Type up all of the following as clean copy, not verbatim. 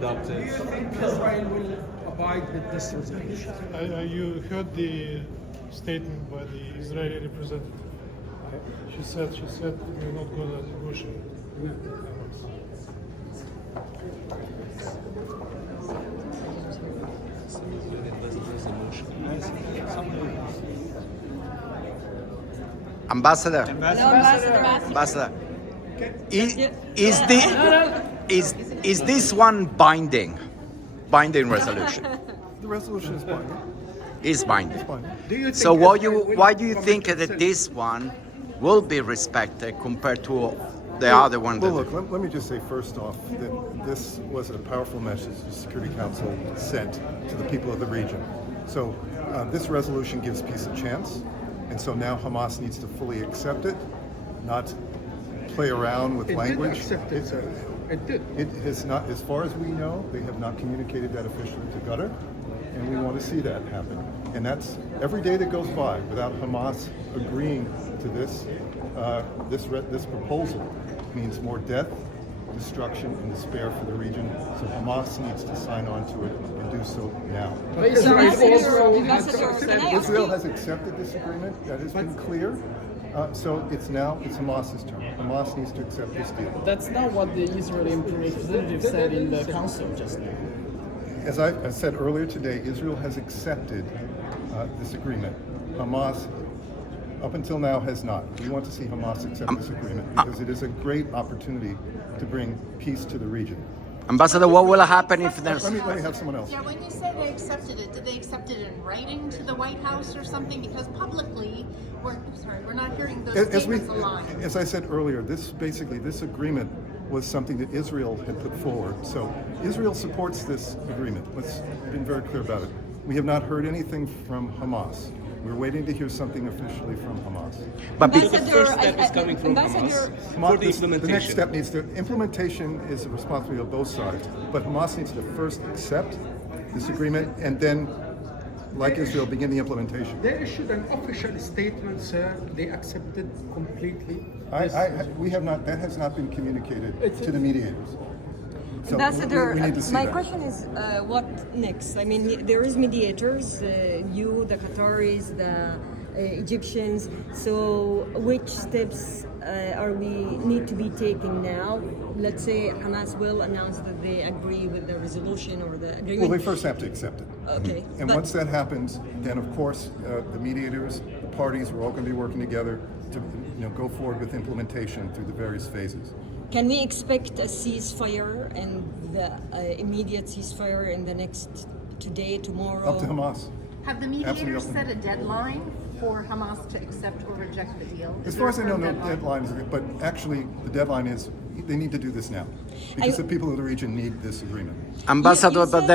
adopted. Israel will abide with this resolution. You heard the statement by the Israeli representative. She said we're not going to negotiate. Ambassador. Ambassador. Is this one binding resolution? The resolution is binding. Is binding. It's binding. So why do you think that this one will be respected compared to the other one? Well, look, let me just say first off that this was a powerful message the Security Council sent to the people of the region. So this resolution gives peace a chance, and so now Hamas needs to fully accept it, not play around with language. It did. It has not, as far as we know, they have not communicated that officially to Qatar, and we want to see that happen. And that's every day that goes by without Hamas agreeing to this this proposal means more death, destruction, and despair for the region. So Hamas needs to sign on to it and do so now. Israel has accepted this agreement. That has been clear. So it's Hamas's turn. Hamas needs to accept this deal. That's not what the Israeli representative said in the council just now. As I said earlier today, Israel has accepted this agreement. Hamas, up until now, has not. We want to see Hamas accept this agreement because it is a great opportunity to bring peace to the region. Ambassador, what will happen if there's... Let me have someone else. Yeah, when you say they accepted it, did they accept it in writing to the White House or something? Because publicly, we're not hearing those statements aligned. As I said earlier, this agreement was something that Israel had put forward. So Israel supports this agreement. Let's be very clear about it. We have not heard anything from Hamas. We're waiting to hear something officially from Hamas. But The first step is coming from Hamas for the implementation. The next step implementation is the responsibility of both sides. But Hamas needs to first accept this agreement and then, like Israel, begin the implementation. They issued an official statement, sir. They accepted completely. We have not. That has not been communicated to the mediators. So Ambassador, we need to see my that. question is, what next? I mean, there is mediators, you, the Qataris, the Egyptians. So, which steps are we need to be taking now? Let's say Hamas will announce that they agree with the resolution or the agreement. Well, they first have to accept it. Okay. And once that happens, then of course the mediators, the parties, we're all going to be working together to go forward with implementation through the various phases. Can we expect a ceasefire and the immediate ceasefire in the next today, tomorrow? Up to Hamas. Have the mediators Absolutely. set a deadline for Hamas to accept or reject the deal? As far as I know, no deadlines, but actually the deadline is they need to do this now because the people of the region need this agreement. Ambassador, but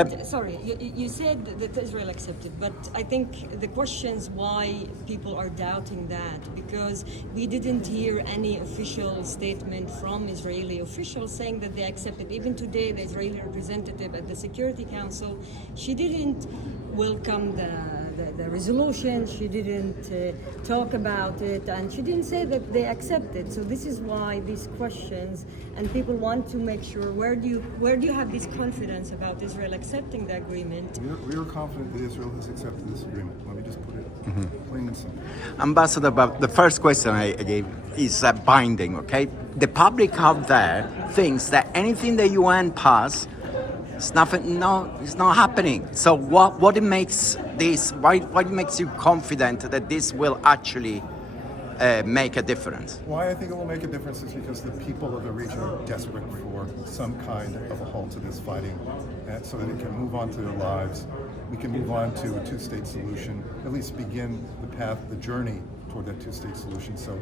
you said that Israel accepted, but I think the questions why people are doubting that, because we didn't hear any official statement from Israeli officials saying that they accepted. Even today, the Israeli representative at the Security Council, she didn't welcome the resolution, she didn't talk about it, and she didn't say that they accepted. So this is why these questions, and people want to make sure, where do you have this confidence about Israel accepting the agreement? We are confident that Israel has accepted this agreement. Let me just put it plain and simple. Ambassador, but the first question I gave is binding, okay? The public out there thinks that anything the UN pass, it's nothing. No, it's not happening. So what makes this? Why makes you confident that this will actually make a difference? Why I think it will make a difference is because the people of the region are desperate for some kind of a halt to this fighting, so that it can move on to their lives. We can move on to a two-state solution, at least begin the journey toward that two-state solution. So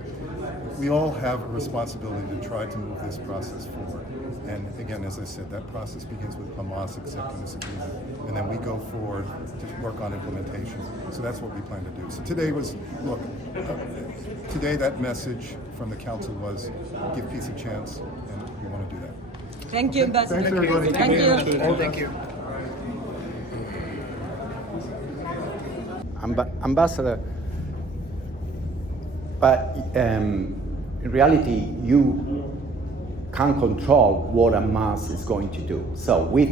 we all have a responsibility to try to move this process forward. And again, as I said, that process begins with Hamas accepting this agreement, and then we go forward to work on implementation. So that's what we plan to do. So today was, today that message from the council was give peace a chance, and we want to do that. Thank you, Ambassador. Thanks, everybody. Thank you. Thank you. Ambassador, but in reality, you can't control what Hamas is going to do. So we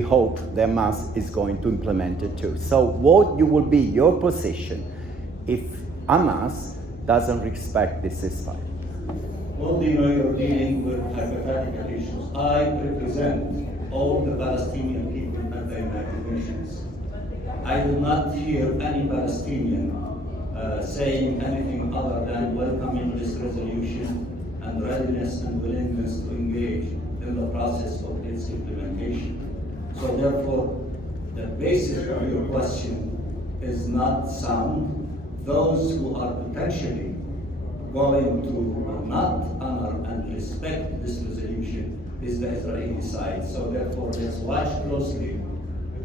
hope that Hamas is going to implement it too. So what will be your position if Hamas doesn't respect the ceasefire? Well, you're dealing with hypothetical issues. I represent all the Palestinian people and the United Nations. I did not hear any Palestinian saying anything other than welcoming this resolution and readiness and willingness to engage in the process of its implementation. So therefore, the basis of your question is not sound. Those who are potentially going to not honor and respect this resolution is the Israeli side. So therefore, let's watch closely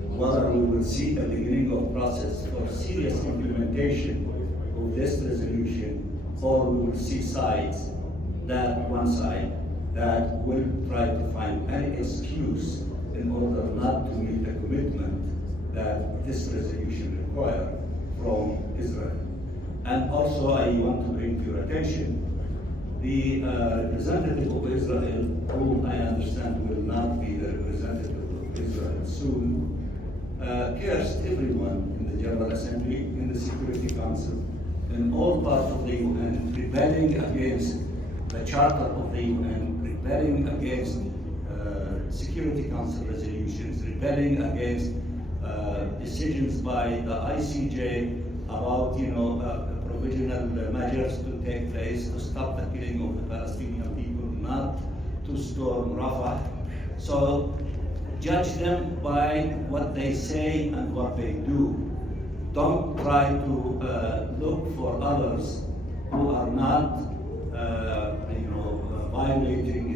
whether we will see the beginning of process for serious implementation of this resolution, or we will see sides, that one side, that will try to find any excuse in order not to meet the commitment that this resolution requires from Israel. And also, I want to bring to your attention the representative of Israel, whom I understand will not be the representative of Israel soon, cursed everyone in the General Assembly, in the Security Council, in all parts of the UN, rebelling against the Charter of the UN, rebelling against Security Council resolutions, rebelling against decisions by the ICJ about, provisional measures to take place to stop the killing of the Palestinian people, not to storm Rafah. So judge them by what they say and what they do. Don't try to look for others who are not, violating